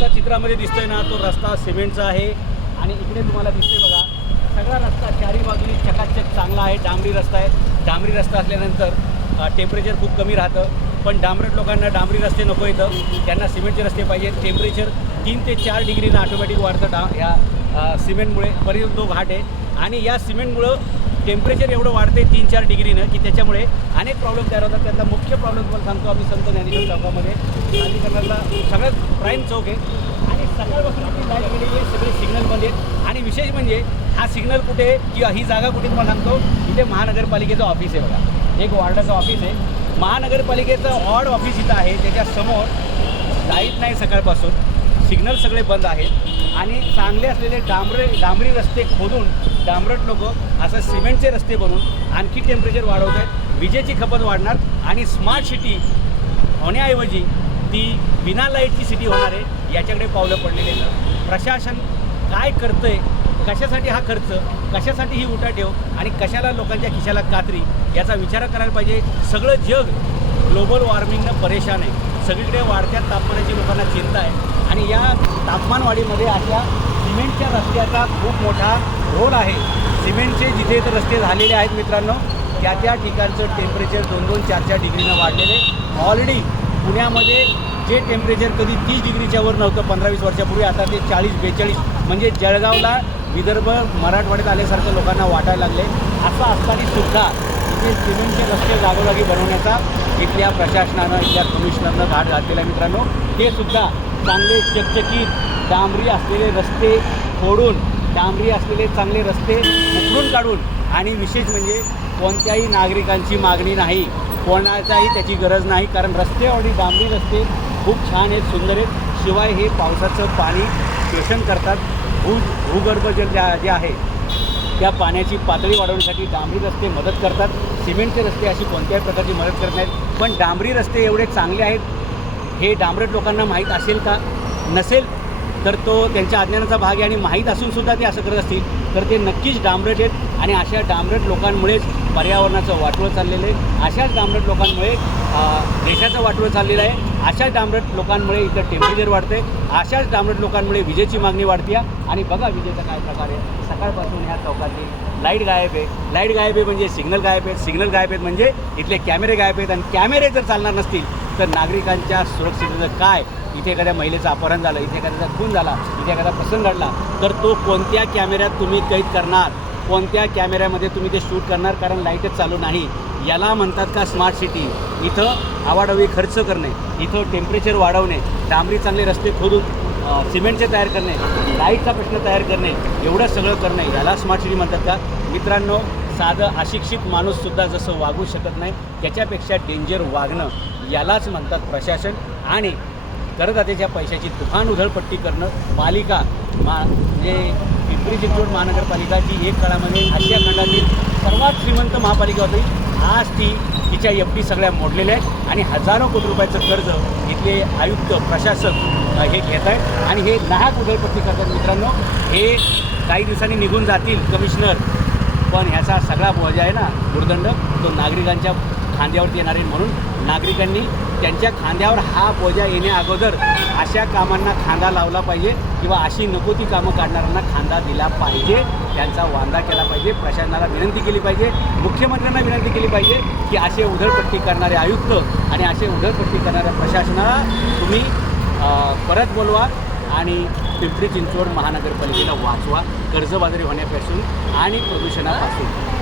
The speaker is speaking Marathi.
रस्ता चित्रामध्ये दिसतोय ना तो रस्ता सिमेंटचा आहे. आणि इकडे तुम्हाला दिसतोय बघा सगळा रस्ता चारी बाजूनी चकाचक चांगला आहे डांबरी रस्ता आहे. डांबरी रस्ता असल्यानंतर टेम्परेचर खूप कमी राहतं. पण डांबरट लोकांना डांबरी रस्ते नको येतं त्यांना सिमेंटचे रस्ते पाहिजे. टेम्परेचर तीन ते चार डिग्रीनं ऑटोमॅटिक वाढतं डा या सिमेंटमुळे. बरीच तो घाट आहे. आणि या सिमेंटमुळं टेम्परेचर एवढं वाढते तीन चार डिग्रीनं की त्याच्यामुळे अनेक प्रॉब्लेम तयार होतात. त्यातला मुख्य प्रॉब्लेम तुम्हाला सांगतो आम्ही संत ज्ञानेश्वर चौकामध्ये. प्राधिकरणाला सगळ्यात प्राईम चौक आहे. आणि सकाळपासून आपली लाइट गेलेली आहे सगळे सिग्नल बंद आहेत. आणि विशेष म्हणजे हा सिग्नल कुठे किंवा ही जागा कुठे तुम्हाला सांगतो. इथे महानगरपालिकेचं ऑफिस आहे बघा. एक वॉर्डाचं ऑफिस आहे. महानगरपालिकेचं ऑड ऑफिस इथं आहे. त्याच्यासमोर लाइट नाही सकाळपासून. सिग्नल सगळे बंद आहेत. आणि चांगले असलेले डांबरे डांबरी रस्ते खोदून डांबरट लोक असं सिमेंटचे रस्ते बनवून आणखी टेम्परेचर वाढवत आहेत विजेची खपत वाढणार आणि स्मार्ट सिटी होण्याऐवजी ती बिना लाईटची सिटी होणार आहे याच्याकडे पावलं पडलेले आहेत. प्रशासन काय करतं आहे कशासाठी हा खर्च कशासाठी ही उठा ठेव आणि कशाला लोकांच्या खिशाला कात्री याचा विचार करायला पाहिजे. सगळं जग ग्लोबल वॉर्मिंगनं परेशान आहे. सगळीकडे वाढत्या तापमानाची लोकांना चिंता आहे. आणि या तापमानवाढीमध्ये अशा सिमेंटच्या रस्त्याचा खूप मोठा रोल आहे. सिमेंटचे जिथे इथे रस्ते झालेले आहेत मित्रांनो त्या त्या ठिकाणचं टेम्परेचर दोन दोन चार चार डिग्रीनं वाढलेले ऑलरेडी पुण्यामध्ये जे टेम्परेचर कधी तीस डिग्रीच्या वर नव्हतं पंधरा वीस वर्षापूर्वी आता ते चाळीस बेचाळीस म्हणजे जळगावला विदर्भ मराठवाड्यात आल्यासारखं लोकांना वाटायला लागले असं असताना सुद्धा इथे सिमेंटचे रस्ते जागोजागी बनवण्याचा इथल्या प्रशासनानं इथल्या कमिशनरनं घाट घातलेला मित्रांनो. ते सुद्धा चांगले चकचकीत डांबरी असलेले रस्ते फोडून डांबरी असलेले चांगले रस्ते उकडून काढून आणि विशेष म्हणजे कोणत्याही नागरिकांची मागणी नाही कोणाचाही त्याची गरज नाही. कारण रस्ते आणि डांबरी रस्ते खूप छान आहेत सुंदर आहेत. शिवाय हे पावसाचं पाणी शोषण करतात. भू भूगर्भ जल जे आहे त्या पाण्याची पातळी वाढवण्यासाठी डांबरी रस्ते मदत करतात. सिमेंटचे रस्ते अशी कोणत्याही प्रकारची मदत करत नाहीत. पण डांबरी रस्ते एवढे चांगले आहेत. हे डांबरट लोकांना माहीत असेल का? नसेल तर तो त्यांच्या अज्ञानाचा भाग आहे आणि माहीत असूनसुद्धा ते असं करत असतील तर ते नक्कीच डांबरट आहेत आणि अशा डांबरट लोकांमुळेच पर्यावरणाचं वाटवं चाललेलं आहे. अशाच डांबरट लोकांमुळे देशाचं वाटवं चाललेलं आहे. अशाच डांबरट लोकांमुळे इथं टेम्परेचर वाढते अशाच डांबरट लोकांमुळे विजेची मागणी वाढते आणि बघा विजेचा काय प्रकार आहे. सकाळपासून ह्या चौकातली लाइट गायब आहे. लाइट गायब आहे म्हणजे सिग्नल गायब आहेत. सिग्नल गायब आहेत म्हणजे इथले कॅमेरे गायब आहेत. आणि कॅमेरे जर चालणार नसतील तर नागरिकांच्या सुरक्षिततेचं काय? इथे एखाद्या महिलेचं अपहरण झालं इथे एखाद्याचा खून झाला इथे एखादा प्रसंग घडला तर तो कोणत्या कॅमेऱ्यात तुम्ही कैद करणार? कोणत्या कॅमेऱ्यामध्ये तुम्ही ते शूट करणार? कारण लाईटच चालू नाही. याला म्हणतात का स्मार्ट सिटी इथं आवाडवी खर्च करणे इथं टेम्परेचर वाढवणे डांबरी चांगले रस्ते खोदून सिमेंटचे तयार करणे लाईटचा प्रश्न तयार करणे एवढं सगळं करणे याला स्मार्ट सिटी म्हणतात का? मित्रांनो साधं अशिक्षित माणूससुद्धा जसं वागू शकत नाही त्याच्यापेक्षा डेंजर वागणं यालाच म्हणतात प्रशासन. आणि करदात्याच्या पैशाची तुफान उधळपट्टी करणं पालिका मा म्हणजे पिंपरी चिंचवड महानगरपालिका जी एक काळामध्ये आशिया खंडातील सर्वात श्रीमंत महापालिका होती आज ती तिच्या एफ डी सगळ्या मोडलेल्या आहेत आणि हजारो कोटी रुपयाचं कर्ज इथले आयुक्त प्रशासक हे घेत आहेत. आणि हे नाहक उदयपट्टी करतात मित्रांनो. हे काही दिवसांनी निघून जातील कमिशनर. पण ह्याचा सगळा बोजा आहे ना भूर्दंड तो नागरिकांच्या खांद्यावरती येणार आहे म्हणून नागरिकांनी त्यांच्या खांद्यावर हा बोजा येण्याअगोदर अशा कामांना खांदा लावला पाहिजे किंवा अशी नको ती कामं काढणाऱ्यांना खांदा दिला पाहिजे. त्यांचा वांदा केला पाहिजे. प्रशासनाला विनंती केली पाहिजे. मुख्यमंत्र्यांना विनंती केली पाहिजे की असे उधळपट्टी करणारे आयुक्त आणि असे उधळपट्टी करणाऱ्या प्रशासनाला तुम्ही परत बोलवा आणि पिंपरी चिंचवड महानगरपालिकेला वाचवा. कर्जबाजारी होण्यापासून आणि प्रदूषणापासून.